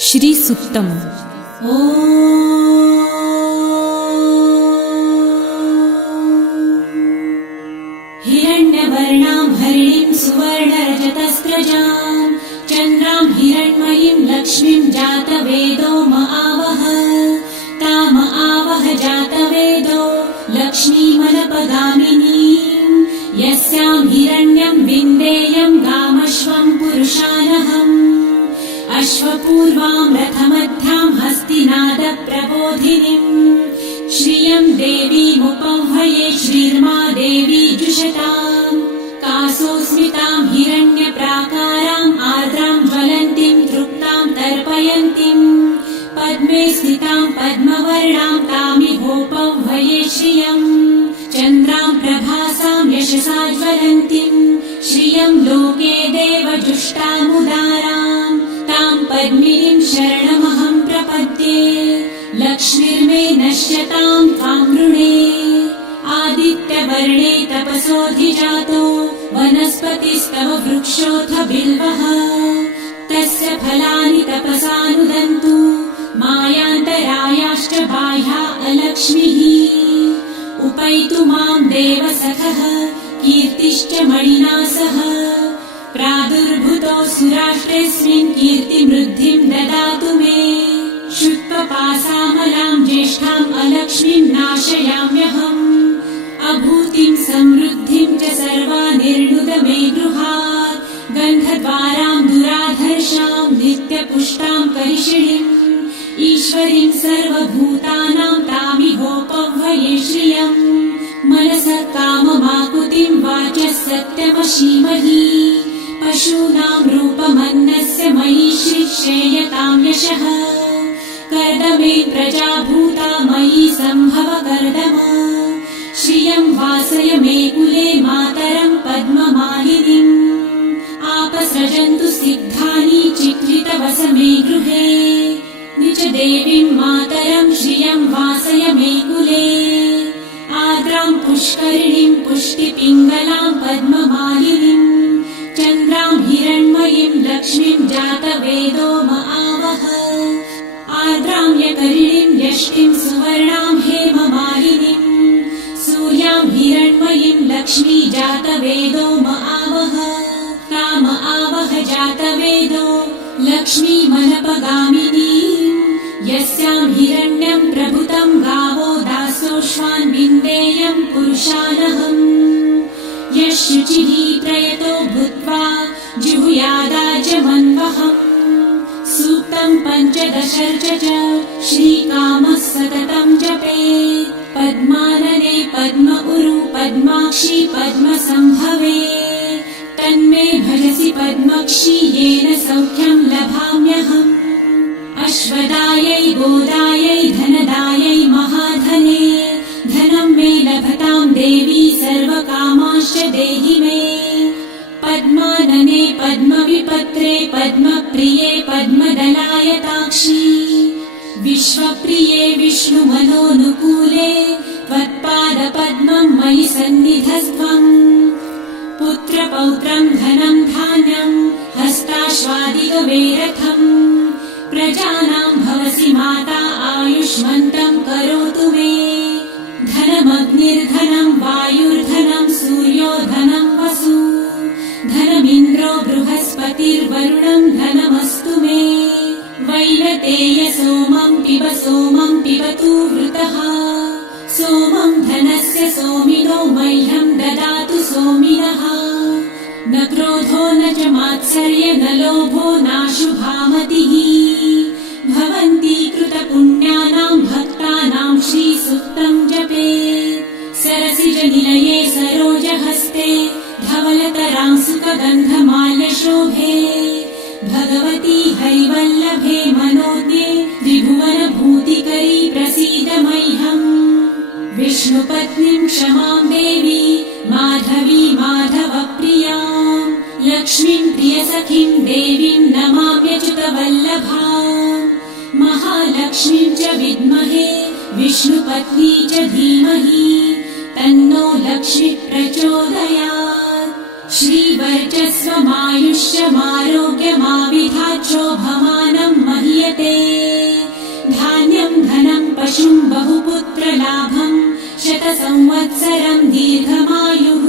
श्री सुक्तम। हिरण्यवर्णां हरिणीं सुवर्णरजतस्रजां चन्द्रां हिरण्मयीं लक्ष्मीं जातवेदो महावह ताम आवह जातवेदो लक्ष्मीमनपगामिनीं यस्यां हिरण्यं विन्देयं गामश्वं पुरुषानहम् अश्वपूर्वां रथमध्यां हस्तिनादप्रबोधिनीं श्रियं देवीमुपह्वये श्रीर्मा देवी जुषतां कासोस्मितां हिरण्यप्राकाराम् आर्द्रां ज्वलन्तीं तृप्तां तर्पयन्तीं पद्मे स्थितां पद्मवर्णां तामिहोपह्वये श्रियं चन्द्रां प्रभासां यशसा ज्वलन्तीं श्रियं लोके देवजुष्टामुदारां तां पद्मिनीं शरणमहं प्रपद्ये लक्ष्मीर्मे नश्यतां त्वां वृणे आदित्यवर्णे तपसोऽधिजातो वनस्पतिस्तव वृक्षोऽथ बिल्वः तस्य फलानि तपसानुदन्तु मायान्तरायाश्च बाह्या अलक्ष्मीः उपैतु मां देवसखः कीर्तिश्च मणिना सह प्रादुर्भूतो सुराष्ट्रेऽस्मिन् कीर्तिमृद्धिं ददातु मे शुत्वपासामलां ज्येष्ठाम् अलक्ष्मीं नाशयाम्यहम् अभूतिं समृद्धिं च सर्वानिर्णुद मे गृहात् गन्धद्वारां दुराधर्षां नित्यपुष्टां करिषिणीम् ईश्वरीं सर्वभूतानां तामिहोपह्वये श्रियम् मनसः काममाकुतिं वाचः सत्यमशीमहि पशूनां रूपमन्नस्य मयि श्रीश्रेयतां यशः कर्दमे प्रजाभूता मयि सम्भव कर्दम श्रियं वासय मे कुले मातरं पद्ममालिनीम् आपसृजन्तु सिद्धानि चित्रितवस मे गृहे निज देवीं मातरं श्रियं वासय मे कुले आर्द्रां पुष्करिणीं पुष्टिपिङ्गलां पद्ममालिनीं चन्द्रां हिरण्मयीं लक्ष्मीं जातवेदो महावह आर्द्रां यकरिणीं यष्टिं सुवर्णां हेममालिनीं सूर्यां हिरण्मयीं लक्ष्मी जातवेदो महावह ताम आवह जातवेदो लक्ष्मीमनपगामिनीं यस्यां हिरण्यं प्रभुतं गावो दासोऽश्वान् विन्देयं पुरुषानहम् यः शुचिः प्रयतो भूत्वा जुहुयादाजमन्वहम् सूक्तं पञ्चदशर्च च श्रीकामः सततं जपेत् पद्मानने पद्म उरु पद्माक्षी पद्मसम्भवे तन्मे भजसि पद्मक्षी येन सौख्यं लभाम्यहम् अश्वदायै गोदायै धनदायै महाधने धनं मे लभतां देवी सर्वकामांश्च देहि मे पद्मानने पद्मविपत्रे पद्मप्रिये पद्मदलायताक्षी विश्वप्रिये विष्णुमनोनुकूले त्वत्पादपद्मं मयि सन्निधस्त्वम् पुत्रपौत्रं धनं धान्यं हस्ताश्वादिगवेरथम् प्रजानां भवसि माता आयुष्मन्तं करोतु मे धनमग्निर्धनं वायुर्धनं सूर्यो धनं वसु धनमिन्द्रो बृहस्पतिर्वरुणं धनमस्तु मे वैनतेय सोमं पिबतु वृतः सोमं धनस्य सोमिनो मह्यं ददातु सोमिनः न क्रोधो न च मात्सर्य न लोभो नाशुभामतिः भवन्ति कृतपुण्यानां भक्तानां श्रीसूक्तं जपेत् सरसिजनिलये सरोजहस्ते धवलतरां सुखगन्धमाल्यशोभे भगवती हरिवल्लभे मनोज्ञे त्रिभुवनभूतिकरी प्रसीद मह्यम् विष्णुपत्नीं क्षमां देवी माधवी माधवप्रियां लक्ष्मीं प्रियसखीं देवीं नमाम्यच्युतवल्लभाम् महालक्ष्मीं च विद्महे विष्णुपत्नी च धीमहि तन्नो लक्ष्मी प्रचोदयात् श्रीवर्चस्वमायुष्यमारोग्यमाविधाच्छोभमानं महीयते। पशुम् बहुपुत्रलाभम् शतसंवत्सरम् दीर्घमायुः